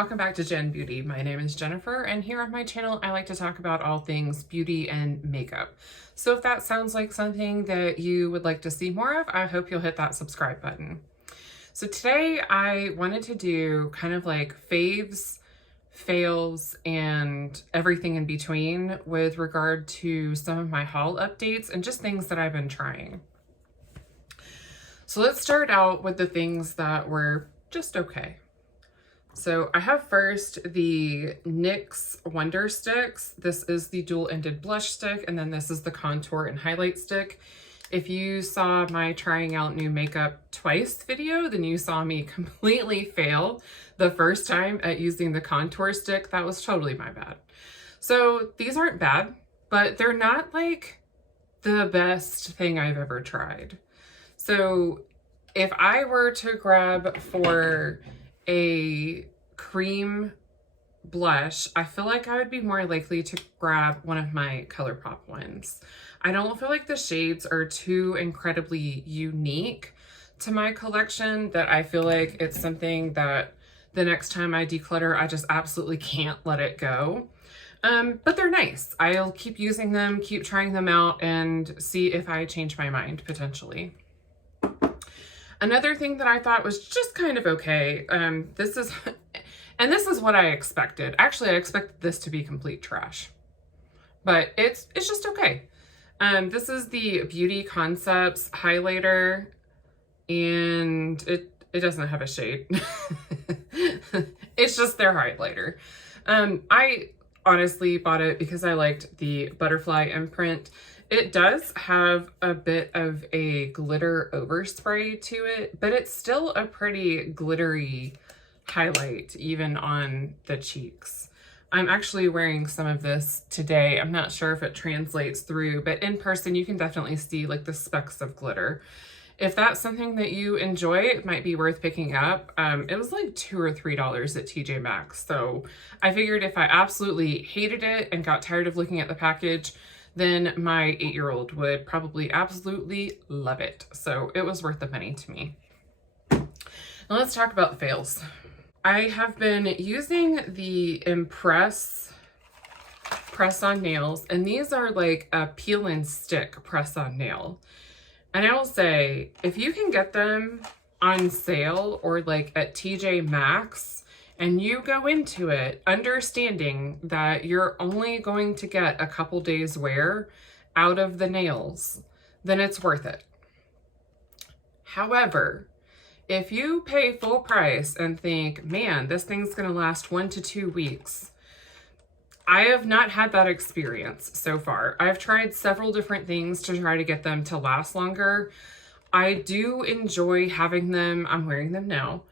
welcome back to Jen Beauty. My name is Jennifer, and here on my channel I like to talk about all things beauty and makeup. So if that sounds like something that you would like to see more of, I hope you'll hit that subscribe button. So today I wanted to do kind of like faves, fails, and everything in between with regard to some of my haul updates and just things that I've been trying. So let's start out with the things that were just okay. So I have first the NYX Wonder Sticks. This is the dual-ended blush stick, and then this is the contour and highlight stick. If you saw my trying out new makeup twice video, then you saw me completely fail the first time at using the contour stick. That was totally my bad. So these aren't bad, but they're not like the best thing I've ever tried. So if I were to grab for a cream blush, I feel like I would be more likely to grab one of my Colourpop ones. I don't feel like the shades are too incredibly unique to my collection that I feel like it's something that the next time I declutter, I just absolutely can't let it go. But they're nice. I'll keep using them, keep trying them out, and see if I change my mind potentially. Another thing that I thought was just kind of okay, this is what I expected. Actually, I expected this to be complete trash, but it's just okay. This is the Beauty Concepts highlighter, and it doesn't have a shade. It's just their highlighter. I honestly bought it because I liked the butterfly imprint. It does have a bit of a glitter overspray to it, but it's still a pretty glittery highlight even on the cheeks. I'm actually wearing some of this today. I'm not sure if it translates through, but in person you can definitely see like the specks of glitter. If that's something that you enjoy, it might be worth picking up. It was like $2 or $3 at TJ Maxx. So I figured if I absolutely hated it and got tired of looking at the package, then my 8-year-old would probably absolutely love it. So it was worth the money to me. Now let's talk about fails. I have been using the Impress press-on nails, and these are like a peel and stick press-on nail. And I will say, if you can get them on sale or like at TJ Maxx, and you go into it understanding that you're only going to get a couple days wear out of the nails, then it's worth it. However, if you pay full price and think, man, this thing's gonna last 1 to 2 weeks, I have not had that experience so far. I've tried several different things to try to get them to last longer. I do enjoy having them, I'm wearing them now.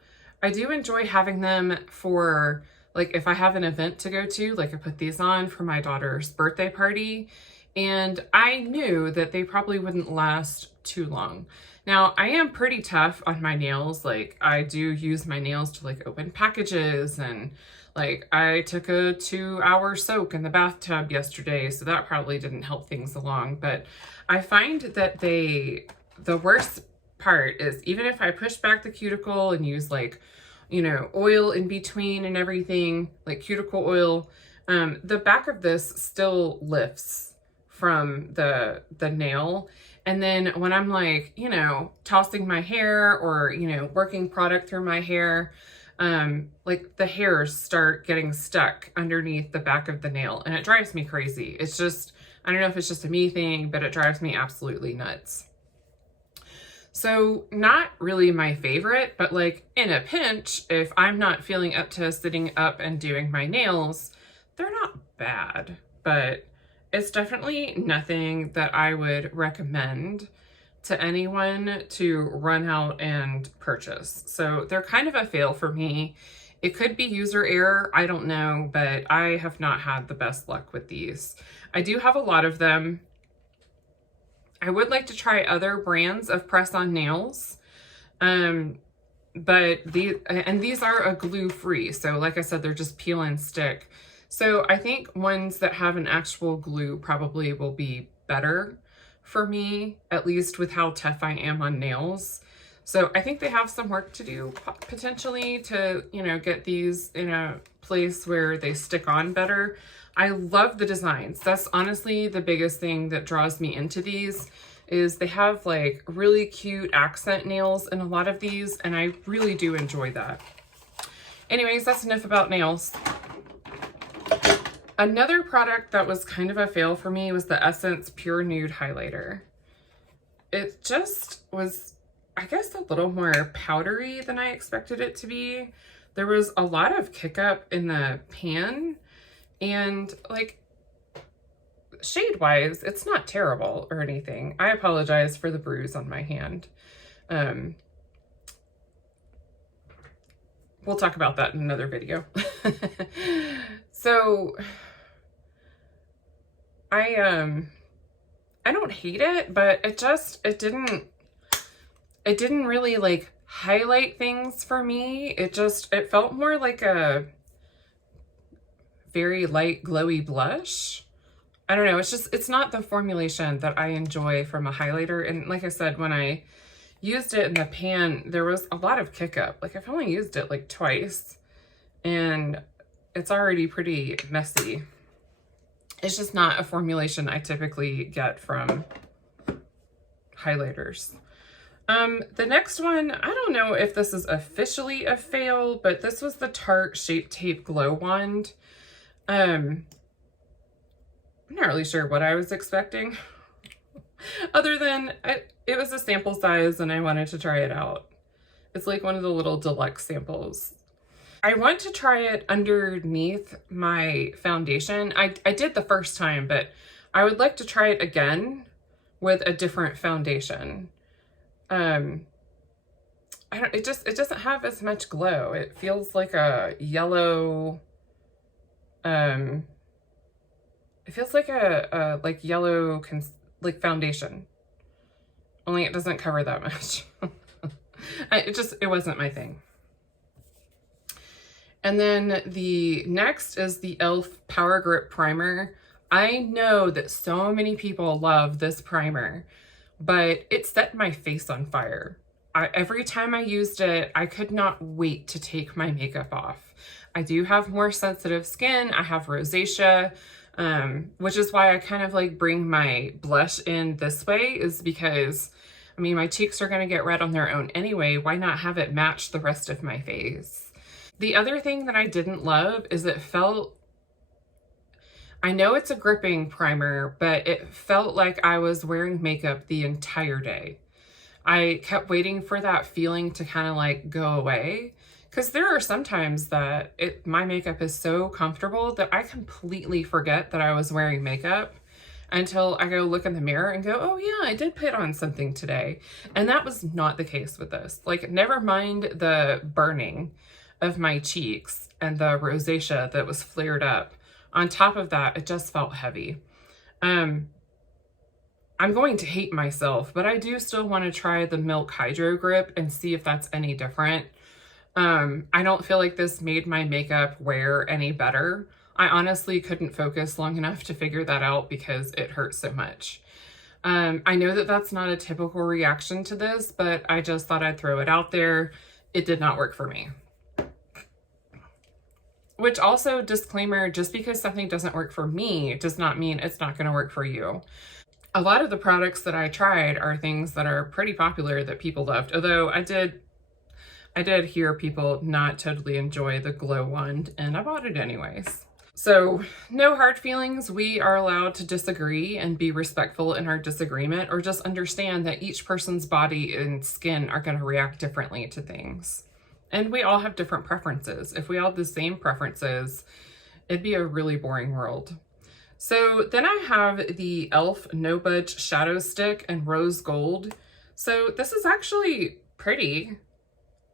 I do enjoy having them for, like, if I have an event to go to, like I put these on for my daughter's birthday party, and I knew that they probably wouldn't last too long. Now, I am pretty tough on my nails. Like, I do use my nails to, like, open packages, and, like, I took a 2-hour soak in the bathtub yesterday, so that probably didn't help things along. But I find that the worst part is, even if I push back the cuticle and use like, you know, oil in between and everything, like cuticle oil, the back of this still lifts from the nail. And then when I'm like, you know, tossing my hair or, you know, working product through my hair, like the hairs start getting stuck underneath the back of the nail, and it drives me crazy. It's just, I don't know if it's just a me thing, but it drives me absolutely nuts. So not really my favorite, but like in a pinch, if I'm not feeling up to sitting up and doing my nails, they're not bad, but it's definitely nothing that I would recommend to anyone to run out and purchase. So they're kind of a fail for me. It could be user error, I don't know, but I have not had the best luck with these. I do have a lot of them. I would like to try other brands of press-on nails, but these are a glue-free. So like I said, they're just peel and stick. So I think ones that have an actual glue probably will be better for me, at least with how tough I am on nails. So I think they have some work to do potentially to, you know, get these in a place where they stick on better. I love the designs. That's honestly the biggest thing that draws me into these, is they have like really cute accent nails in a lot of these, and I really do enjoy that. Anyways, that's enough about nails. Another product that was kind of a fail for me was the Essence Pure Nude Highlighter. It just was, I guess, a little more powdery than I expected it to be. There was a lot of kick up in the pan, and like shade wise, it's not terrible or anything. I apologize for the bruise on my hand. We'll talk about that in another video. So I don't hate it, but it didn't really like highlight things for me. It felt more like a very light glowy blush. I don't know, it's not the formulation that I enjoy from a highlighter. And like I said, when I used it in the pan, there was a lot of kick up. Like I've only used it like twice and it's already pretty messy. It's just not a formulation I typically get from highlighters. The next one, I don't know if this is officially a fail, but this was the Tarte Shape Tape Glow Wand. I'm not really sure what I was expecting, other than it was a sample size and I wanted to try it out. It's like one of the little deluxe samples. I want to try it underneath my foundation. I did the first time, but I would like to try it again with a different foundation. It doesn't have as much glow. It feels like a yellow, it feels like a like yellow like foundation, only it doesn't cover that much. It wasn't my thing. And then the next is the e.l.f. Power Grip Primer. I know that so many people love this primer, but it set my face on fire. Every time I used it, I could not wait to take my makeup off. I do have more sensitive skin. I have rosacea, which is why I kind of like bring my blush in this way, is because, I mean, my cheeks are going to get red on their own anyway. Why not have it match the rest of my face? The other thing that I didn't love is it felt, I know it's a gripping primer, but it felt like I was wearing makeup the entire day. I kept waiting for that feeling to kind of like go away, because there are some times that my makeup is so comfortable that I completely forget that I was wearing makeup until I go look in the mirror and go, oh yeah, I did put on something today. And that was not the case with this. Like, never mind the burning of my cheeks and the rosacea that was flared up. On top of that, it just felt heavy. I'm going to hate myself, but I do still want to try the Milk Hydro Grip and see if that's any different. I don't feel like this made my makeup wear any better. I honestly couldn't focus long enough to figure that out because it hurt so much. I know that that's not a typical reaction to this, but I just thought I'd throw it out there. It did not work for me. Which also, disclaimer, just because something doesn't work for me does not mean it's not going to work for you. A lot of the products that I tried are things that are pretty popular that people loved, although I did hear people not totally enjoy the glow wand, and I bought it anyways. So no hard feelings. We are allowed to disagree and be respectful in our disagreement, or just understand that each person's body and skin are going to react differently to things. And we all have different preferences. If we all had the same preferences, it'd be a really boring world. So then I have the e.l.f. No Budge Shadow Stick in Rose Gold. So this is actually pretty.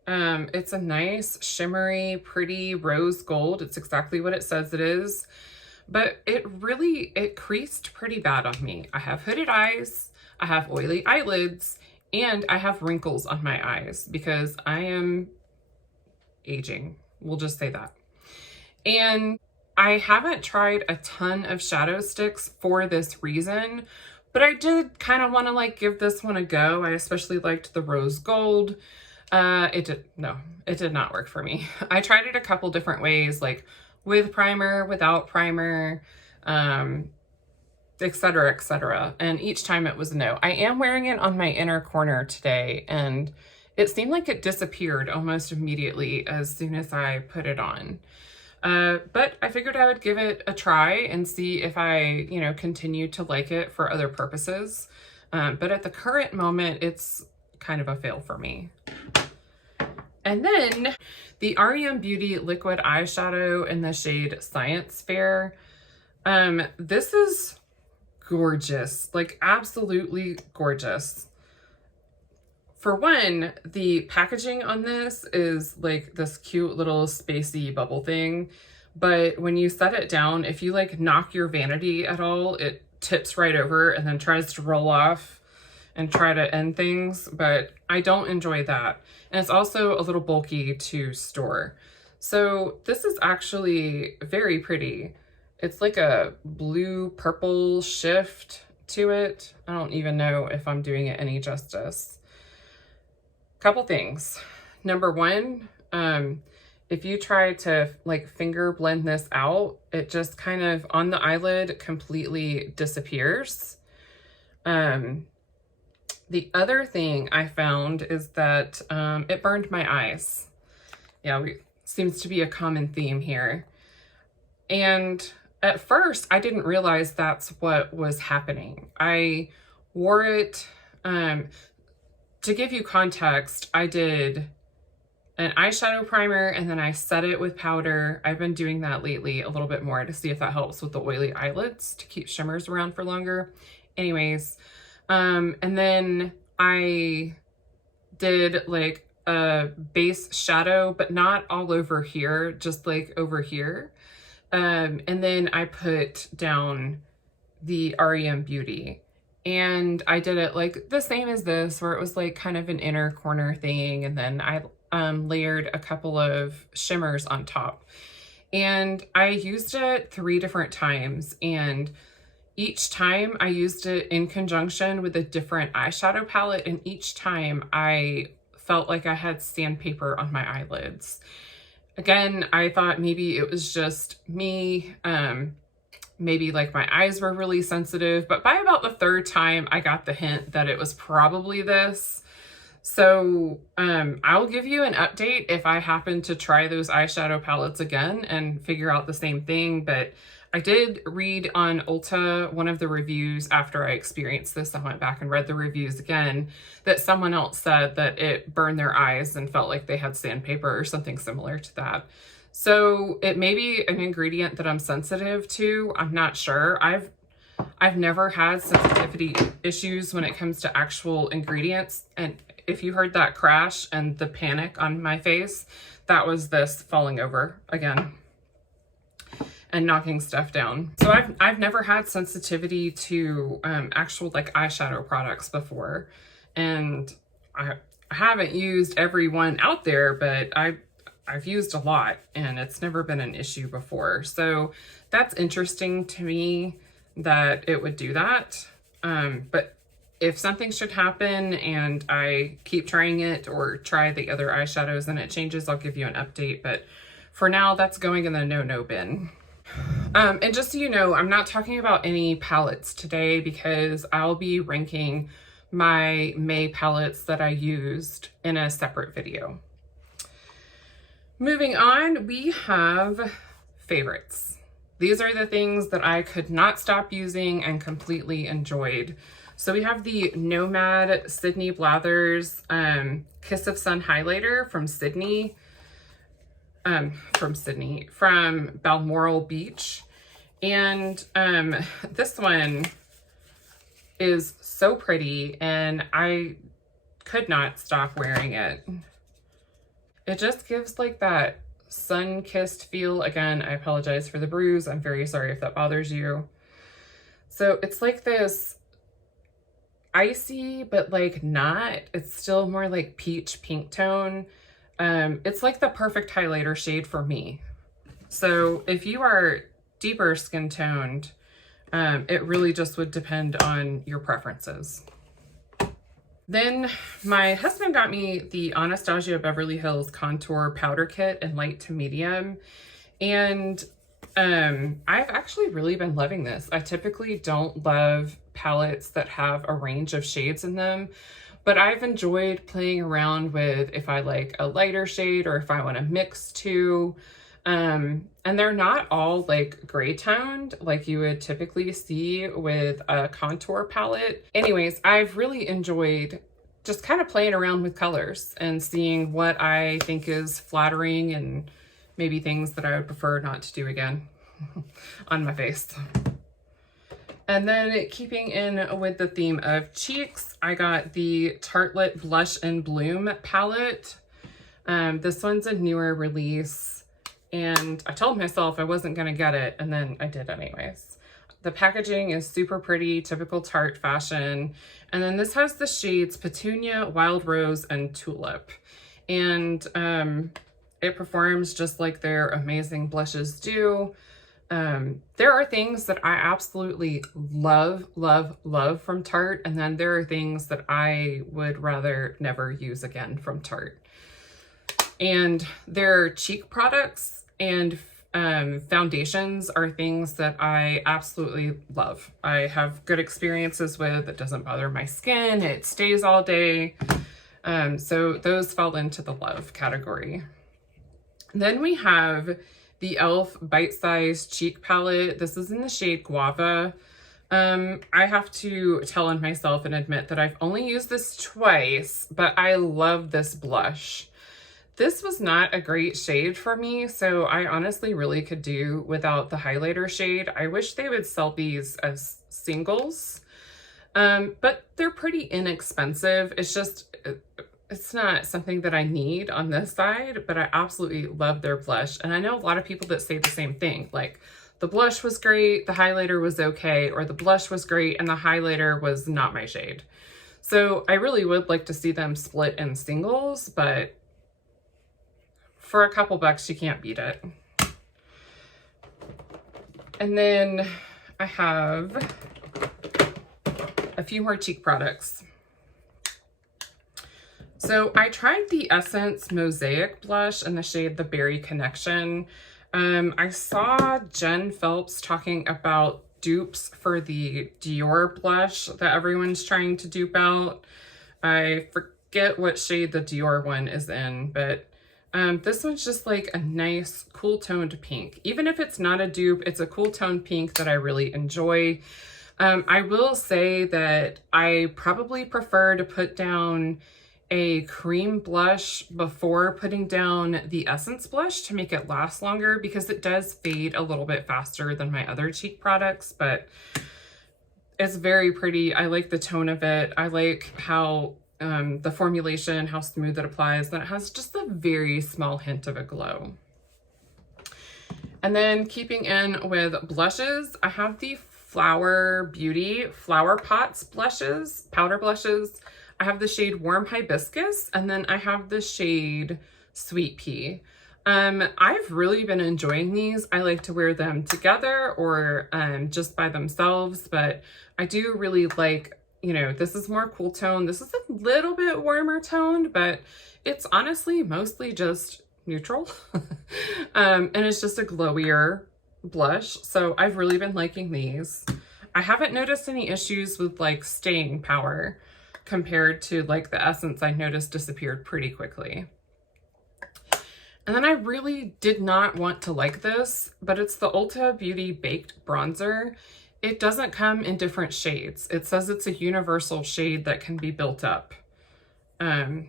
It's a nice, shimmery, pretty rose gold. It's exactly what it says it is. But it creased pretty bad on me. I have hooded eyes, I have oily eyelids, and I have wrinkles on my eyes because I am aging. We'll just say that. And I haven't tried a ton of shadow sticks for this reason, But I did kind of want to like give this one a go. I especially liked the rose gold. It did not work for me. I tried it a couple different ways, like with primer, without primer, etc., etc. And each time it was a no. I am wearing it on my inner corner today, and it seemed like it disappeared almost immediately as soon as I put it on. But I figured I would give it a try and see if I, you know, continue to like it for other purposes. But at the current moment, it's kind of a fail for me. And then the REM Beauty Liquid Eyeshadow in the shade Science Fair. This is gorgeous, like absolutely gorgeous. For one, the packaging on this is like this cute little spacey bubble thing, but when you set it down, if you like knock your vanity at all, it tips right over and then tries to roll off and try to end things, but I don't enjoy that. And it's also a little bulky to store. So this is actually very pretty. It's like a blue purple shift to it. I don't even know if I'm doing it any justice. Couple things. Number one, if you try to like finger blend this out, it just kind of on the eyelid completely disappears. The other thing I found is that it burned my eyes. Yeah, seems to be a common theme here. And at first, I didn't realize that's what was happening. I wore it, to give you context, I did an eyeshadow primer and then I set it with powder. I've been doing that lately a little bit more to see if that helps with the oily eyelids to keep shimmers around for longer. Anyways, and then I did like a base shadow, but not all over here, just like over here. And then I put down the REM Beauty. And I did it like the same as this, where it was like kind of an inner corner thing. And then I layered a couple of shimmers on top. And I used it 3 different times. And each time I used it in conjunction with a different eyeshadow palette. And each time I felt like I had sandpaper on my eyelids. Again, I thought maybe it was just me. Maybe like my eyes were really sensitive, but by about the 3rd time I got the hint that it was probably this. So I'll give you an update if I happen to try those eyeshadow palettes again and figure out the same thing. But I did read on Ulta, one of the reviews after I experienced this, I went back and read the reviews again, that someone else said that it burned their eyes and felt like they had sandpaper or something similar to that. So it may be an ingredient that I'm sensitive to. I'm not sure. I've never had sensitivity issues when it comes to actual ingredients. And if you heard that crash and the panic on my face, that was this falling over again and knocking stuff down. So I've never had sensitivity to actual like eyeshadow products before. And I haven't used every one out there, but I've used a lot and it's never been an issue before. So that's interesting to me that it would do that. But if something should happen and I keep trying it or try the other eyeshadows and it changes, I'll give you an update. But for now, that's going in the no bin. And just so you know, I'm not talking about any palettes today because I'll be ranking my May palettes that I used in a separate video. Moving on, we have favorites. These are the things that I could not stop using and completely enjoyed. So we have the Nomad Sydney Blathers Kiss of Sun Highlighter from Balmoral Beach. And this one is so pretty and I could not stop wearing it. It just gives like that sun-kissed feel. Again, I apologize for the bruise. I'm very sorry if that bothers you. So it's like this icy, but like not. It's still more like peach pink tone. It's like the perfect highlighter shade for me. So if you are deeper skin toned, It really just would depend on your preferences. Then my husband got me the Anastasia Beverly Hills Contour Powder Kit in light to medium. And I've actually really been loving this. I typically don't love palettes that have a range of shades in them, but I've enjoyed playing around with if I like a lighter shade or if I want to mix two. And they're not all like gray toned like you would typically see with a contour palette. Anyways, I've really enjoyed just kind of playing around with colors and seeing what I think is flattering and maybe things that I would prefer not to do again on my face. And then keeping in with the theme of cheeks, I got the Tartelette Blush and Bloom palette. This one's a newer release. And I told myself I wasn't going to get it, and then I did anyways. The packaging is super pretty, typical Tarte fashion. And then this has the shades Petunia, Wild Rose, and Tulip. And it performs just like their amazing blushes do. There are things that I absolutely love, love, love from Tarte. And then there are things that I would rather never use again from Tarte. And their cheek products and foundations are things that I absolutely love. I have good experiences with. It doesn't bother my skin. It stays all day. So those fall into the love category. Then we have the e.l.f. Bite Size Cheek Palette. This is in the shade Guava. I have to tell on myself and admit that I've only used this twice, but I love this blush. This was not a great shade for me, so I honestly really could do without the highlighter shade. I wish they would sell these as singles, but they're pretty inexpensive. It's just, it's not something that I need on this side, but I absolutely love their blush. And I know a lot of people that say the same thing, like the blush was great, the highlighter was okay, or the blush was great and the highlighter was not my shade. So I really would like to see them split in singles, but for a couple bucks, you can't beat it. And then I have a few more cheek products. So I tried the Essence Mosaic blush in the shade The Berry Connection. I saw Jen Phelps talking about dupes for the Dior blush that everyone's trying to dupe out. I forget what shade the Dior one is in, but this one's just like a nice cool toned pink. Even if it's not a dupe, it's a cool toned pink that I really enjoy. I will say that I probably prefer to put down a cream blush before putting down the Essence blush to make it last longer, because it does fade a little bit faster than my other cheek products, but it's very pretty. I like the tone of it. I like how the formulation, how smooth it applies, and it has just a very small hint of a glow. And then keeping in with blushes, I have the Flower Beauty Flower Pots blushes, powder blushes. I have the shade Warm Hibiscus, and then I have the shade Sweet Pea. I've really been enjoying these. I like to wear them together or just by themselves, but I do really like, you know, this is more cool tone. This is a little bit warmer toned, but it's honestly mostly just neutral. And it's just a glowier blush. So I've really been liking these. I haven't noticed any issues with like staying power compared to like the Essence I noticed disappeared pretty quickly. And then I really did not want to like this, but it's the Ulta Beauty Baked Bronzer. It doesn't come in different shades. It says it's a universal shade that can be built up. I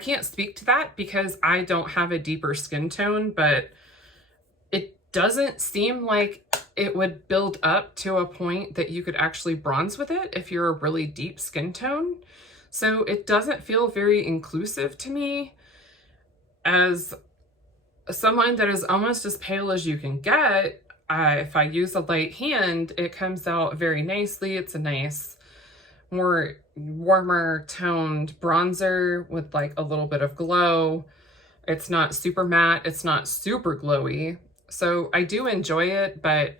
can't speak to that because I don't have a deeper skin tone, but it doesn't seem like it would build up to a point that you could actually bronze with it if you're a really deep skin tone. So it doesn't feel very inclusive to me. As someone that is almost as pale as you can get, if I use a light hand, it comes out very nicely. It's a nice, more warmer toned bronzer with like a little bit of glow. It's not super matte. It's not super glowy. So I do enjoy it, but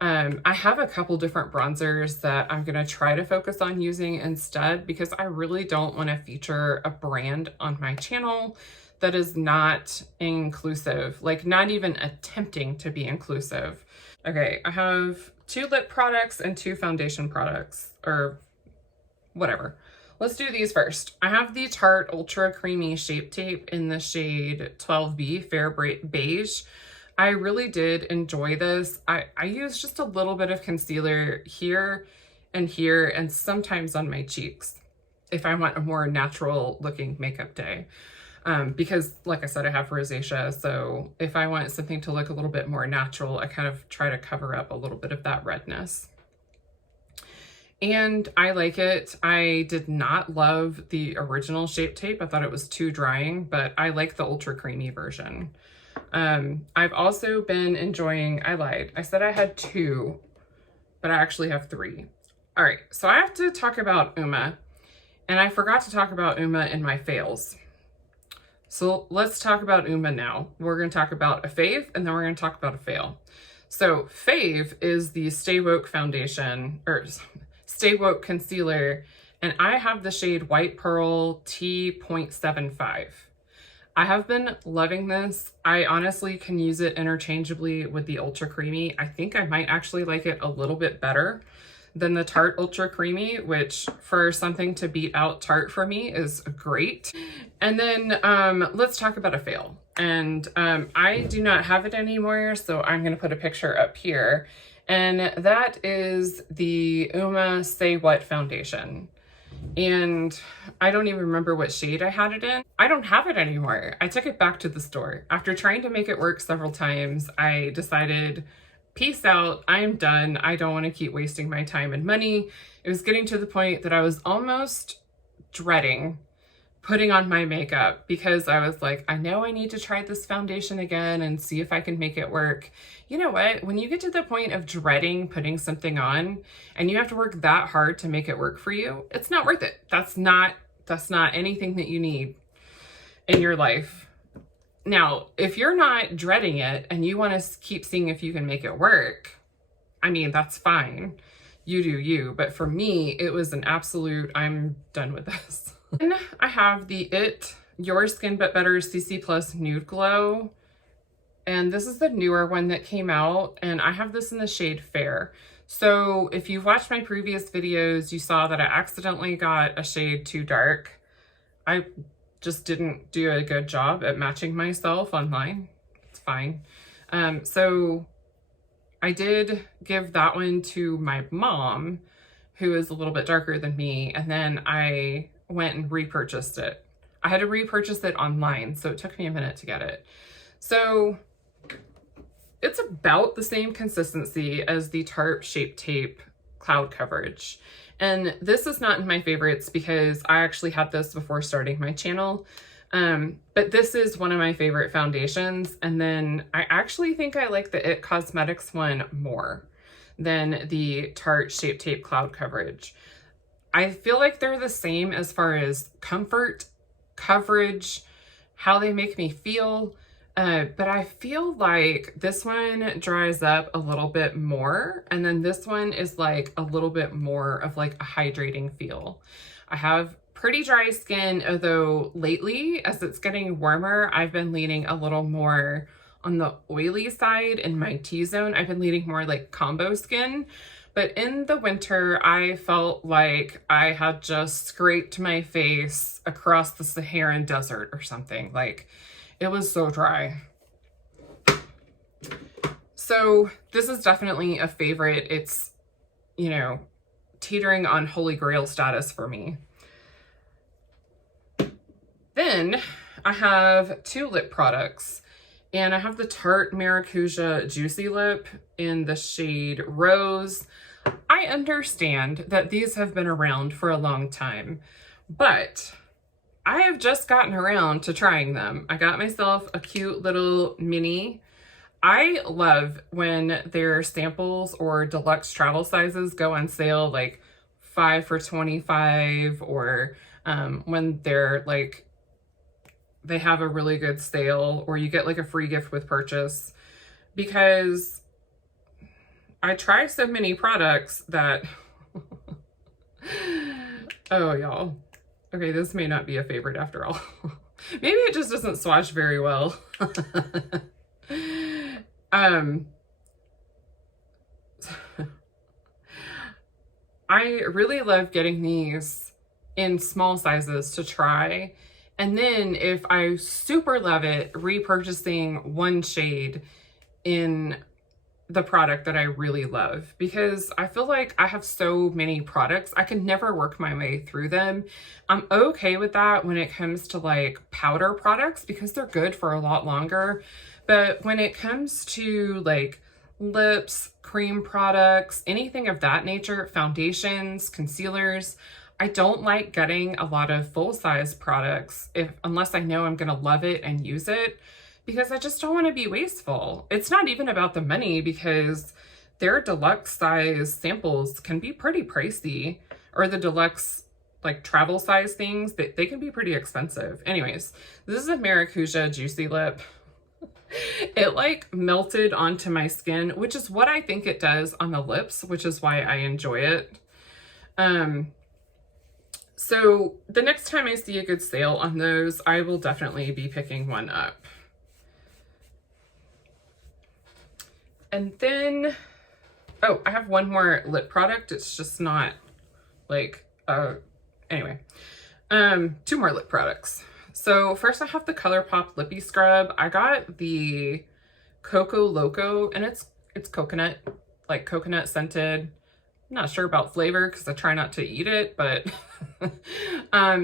I have a couple different bronzers that I'm going to try to focus on using instead, because I really don't want to feature a brand on my channel that is not inclusive, like not even attempting to be inclusive. Okay, I have 2 lip products and 2 foundation products, or whatever. Let's do these first. I have the Tarte Ultra Creamy Shape Tape in the shade 12B, Fair Beige. I really did enjoy this. I use just a little bit of concealer here, and sometimes on my cheeks if I want a more natural looking makeup day. Because like I said, I have rosacea, so if I want something to look a little bit more natural, I kind of try to cover up a little bit of that redness. And I like it. I did not love the original Shape Tape. I thought it was too drying, but I like the Ultra Creamy version. I've also been enjoying, I lied. I said I had 2, but I actually have 3. All right, so I have to talk about UOMA, and I forgot to talk about UOMA in my fails. So let's talk about UOMA now. We're going to talk about a fave, and then we're going to talk about a fail. So fave is the Stay Woke foundation, or Stay Woke concealer, and I have the shade White Pearl T.75. I have been loving this. I honestly can use it interchangeably with the Ultra Creamy. I think I might actually like it a little bit better than the Tarte Ultra Creamy, which for something to beat out Tarte for me is great. And then let's talk about a fail. And I do not have it anymore, so I'm gonna put a picture up here. And that is the UOMA Say What foundation. And I don't even remember what shade I had it in. I don't have it anymore. I took it back to the store. After trying to make it work several times, I decided, peace out, I'm done. I don't want to keep wasting my time and money. It was getting to the point that I was almost dreading putting on my makeup, because I was like, I know I need to try this foundation again and see if I can make it work. You know what? When you get to the point of dreading putting something on and you have to work that hard to make it work for you, it's not worth it. That's not anything that you need in your life. Now, if you're not dreading it and you want to keep seeing if you can make it work, I mean, that's fine. You do you. But for me, it was an absolute, I'm done with this. Then I have the IT Your Skin But Better CC Plus Nude Glow. And this is the newer one that came out, and I have this in the shade Fair. So if you've watched my previous videos, you saw that I accidentally got a shade too dark. I just didn't do a good job at matching myself online. It's fine. So I did give that one to my mom, who is a little bit darker than me, and then I went and repurchased it. I had to repurchase it online, so it took me a minute to get it. So it's about the same consistency as the Tarte Shape Tape Cloud Coverage. And this is not in my favorites because I actually had this before starting my channel. But this is one of my favorite foundations. And then I actually think I like the IT Cosmetics one more than the Tarte Shape Tape Cloud Coverage. I feel like they're the same as far as comfort, coverage, how they make me feel. But I feel like this one dries up a little bit more, and then this one is like a little bit more of like a hydrating feel. I have pretty dry skin, although lately, as it's getting warmer, I've been leaning a little more on the oily side in my T-zone. I've been leaning more like combo skin. But in the winter, I felt like I had just scraped my face across the Saharan desert or something. Like, it was so dry. So this is definitely a favorite. It's, you know, teetering on holy grail status for me. Then I have 2 lip products, and I have the Tarte Maracuja Juicy Lip in the shade Rose. I understand that these have been around for a long time, but I have just gotten around to trying them. I got myself a cute little mini. I love when their samples or deluxe travel sizes go on sale, like 5 for $25, or when they're like, they have a really good sale, or you get like a free gift with purchase, because I try so many products that, oh, y'all. Okay, this may not be a favorite after all. Maybe it just doesn't swatch very well. I really love getting these in small sizes to try. And then if I super love it, repurchasing one shade in the product that I really love, because I feel like I have so many products, I can never work my way through them. I'm okay with that when it comes to like powder products because they're good for a lot longer. But when it comes to like lips, cream products, anything of that nature, foundations, concealers, I don't like getting a lot of full-size products unless I know I'm gonna love it and use it, because I just don't want to be wasteful. It's not even about the money, because their deluxe size samples can be pretty pricey, or the deluxe like travel size things, they can be pretty expensive. Anyways, this is a Maracuja Juicy Lip. It like melted onto my skin, which is what I think it does on the lips, which is why I enjoy it. So the next time I see a good sale on those, I will definitely be picking one up. And then, oh, I have one more lip product. It's just not like, anyway, two more lip products. So first I have the Colourpop Lippie Scrub. I got the Coco Loco, and it's coconut, like coconut scented. I'm not sure about flavor because I try not to eat it, but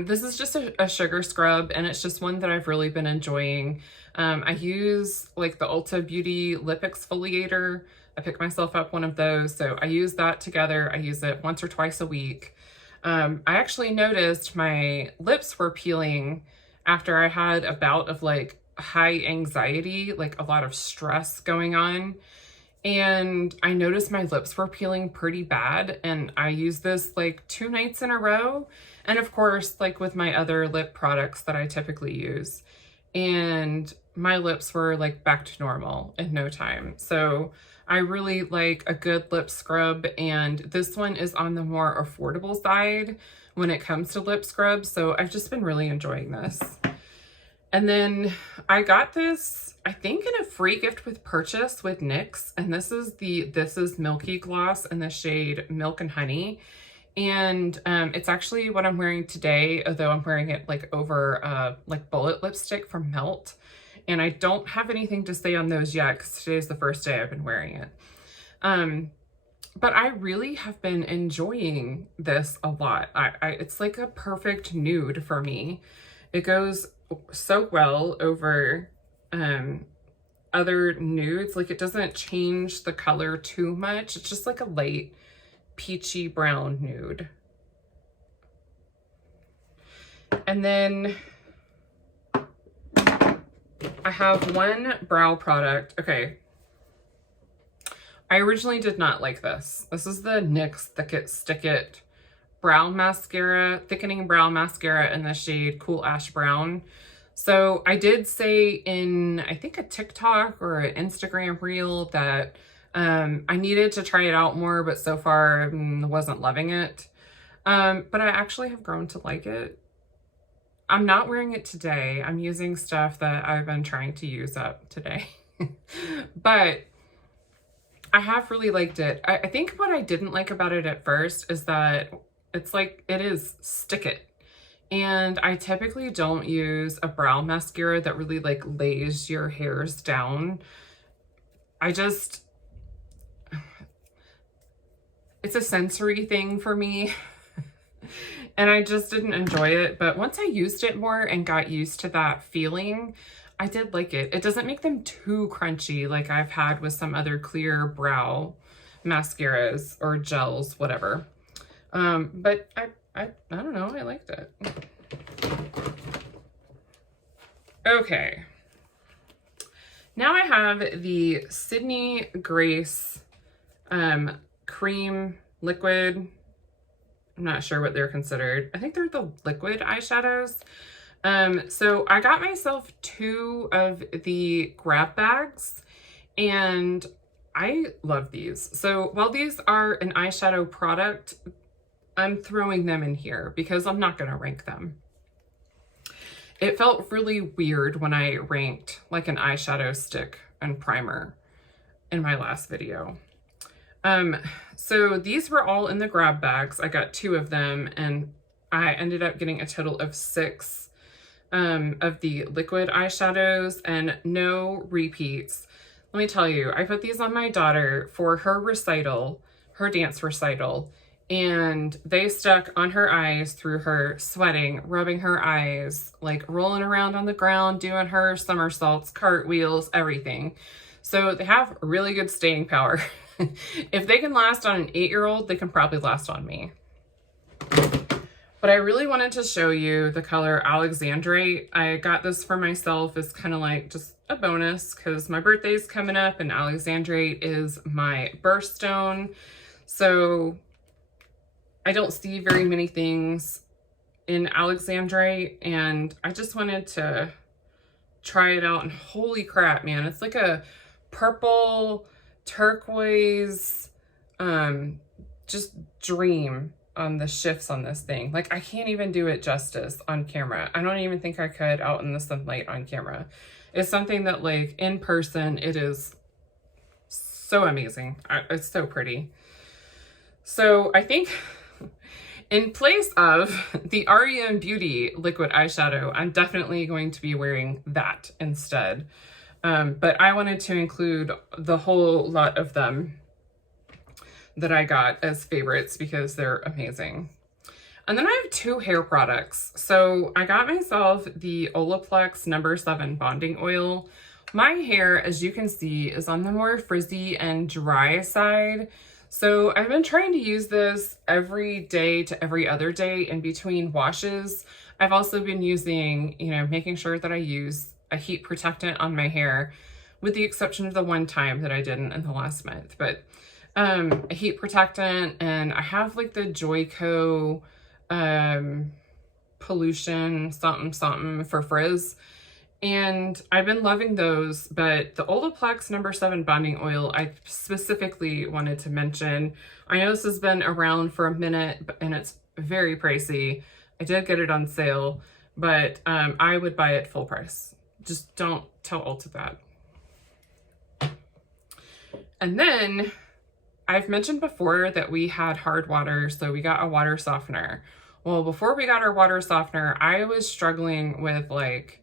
this is just a sugar scrub, and it's just one that I've really been enjoying. I use like the Ulta Beauty Lip Exfoliator. I pick myself up one of those, so I use that together. I use it once or twice a week. I actually noticed my lips were peeling after I had a bout of like high anxiety, like a lot of stress going on. And I noticed my lips were peeling pretty bad, and I used this like 2 nights in a row. And of course, like with my other lip products that I typically use, and my lips were like back to normal in no time. So I really like a good lip scrub, and this one is on the more affordable side when it comes to lip scrubs. So I've just been really enjoying this. And then I got this, I think, in a free gift with purchase with NYX, and this is Milky gloss in the shade Milk and Honey. And it's actually what I'm wearing today, although I'm wearing it like over like bullet lipstick from Melt. And I don't have anything to say on those yet because today's the first day I've been wearing it. But I really have been enjoying this a lot. It's like a perfect nude for me. It goes so well over other nudes. Like, it doesn't change the color too much. It's just like a light peachy brown nude. And then I have one brow product. Okay. I originally did not like this. This is the NYX Stick It Brow Mascara, Thickening Brow Mascara in the shade Cool Ash Brown. So I did say in, I think, a TikTok or an Instagram reel that I needed to try it out more, but so far wasn't loving it. But I actually have grown to like it. I'm not wearing it today. I'm using stuff that I've been trying to use up today. But I have really liked it. I think what I didn't like about it at first is that it's like, it is Stick It. And I typically don't use a brow mascara that really like lays your hairs down. It's a sensory thing for me. And I just didn't enjoy it. But once I used it more and got used to that feeling, I did like it. It doesn't make them too crunchy like I've had with some other clear brow mascaras or gels, whatever. But I don't know, I liked it. Okay. Now I have the Sydney Grace cream liquid. I'm not sure what they're considered. I think they're the liquid eyeshadows. So I got myself 2 of the grab bags, and I love these. So while these are an eyeshadow product, I'm throwing them in here because I'm not going to rank them. It felt really weird when I ranked like an eyeshadow stick and primer in my last video. So these were all in the grab bags. I got 2 of them and I ended up getting a total of 6 of the liquid eyeshadows and no repeats. Let me tell you, I put these on my daughter for her recital, her dance recital, and they stuck on her eyes through her sweating, rubbing her eyes, like rolling around on the ground, doing her somersaults, cartwheels, everything. So they have really good staying power. If they can last on an 8-year-old, they can probably last on me. But I really wanted to show you the color Alexandrate. I got this for myself as kind of like just a bonus because my birthday's coming up and Alexandrate is my birthstone. So I don't see very many things in Alexandrate and I just wanted to try it out and holy crap, man. It's like a purple turquoise, just dream on the shifts on this thing. Like I can't even do it justice on camera. I don't even think I could out in the sunlight on camera. It's something that like in person, it is so amazing. It's so pretty. So I think in place of the REM Beauty liquid eyeshadow, I'm definitely going to be wearing that instead. But I wanted to include the whole lot of them that I got as favorites because they're amazing. And then I have 2 hair products. So I got myself the Olaplex No. 7 Bonding Oil. My hair, as you can see, is on the more frizzy and dry side. So I've been trying to use this every day to every other day in between washes. I've also been using, making sure that I use a heat protectant on my hair, with the exception of the one time that I didn't in the last month. But a heat protectant, and I have like the Joico pollution something for frizz, and I've been loving those. But the Olaplex No. 7 Bonding Oil I specifically wanted to mention. I know this has been around for a minute and it's very pricey. I did get it on sale, but I would buy it full price. Just don't tell Ulta that. And then I've mentioned before that we had hard water, so we got a water softener. Well, before we got our water softener, I was struggling with like,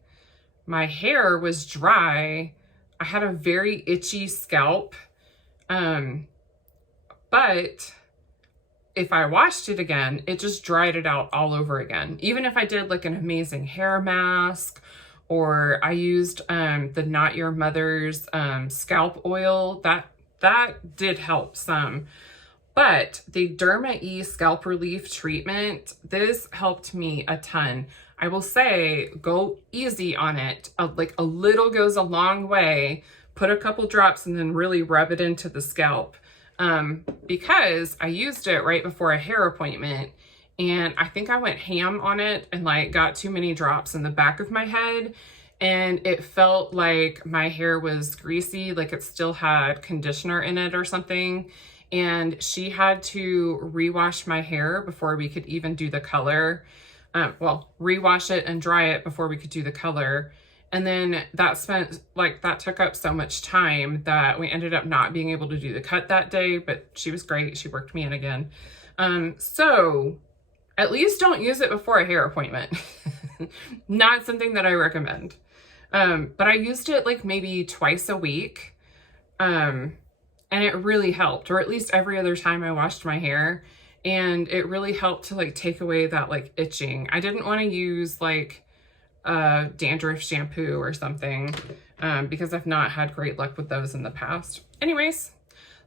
my hair was dry. I had a very itchy scalp. But if I washed it again, it just dried it out all over again. Even if I did like an amazing hair mask, or I used the Not Your Mother's scalp oil, that did help some. But the Derma E Scalp Relief Treatment, this helped me a ton. I will say, go easy on it. Like a little goes a long way. Put a couple drops and then really rub it into the scalp. Because I used it right before a hair appointment, and I think I went ham on it and like got too many drops in the back of my head, and it felt like my hair was greasy, like it still had conditioner in it or something. And she had to rewash my hair before we could even do the color. Well, rewash it and dry it before we could do the color. And then that took up so much time that we ended up not being able to do the cut that day, but she was great. She worked me in again. So at least don't use it before a hair appointment. Not something that I recommend. But I used it like maybe twice a week. And it really helped, or at least every other time I washed my hair. And it really helped to like take away that like itching. I didn't want to use like dandruff shampoo or something because I've not had great luck with those in the past. Anyways,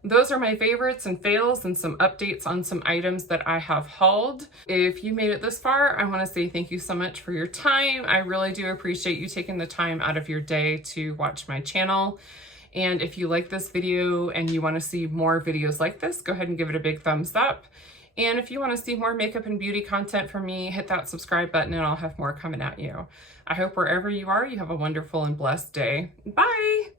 those are my favorites and fails and some updates on some items that I have hauled. If you made it this far, I want to say thank you so much for your time. I really do appreciate you taking the time out of your day to watch my channel. And if you like this video and you want to see more videos like this, go ahead and give it a big thumbs up. And if you want to see more makeup and beauty content from me, hit that subscribe button and I'll have more coming at you. I hope wherever you are, you have a wonderful and blessed day. Bye!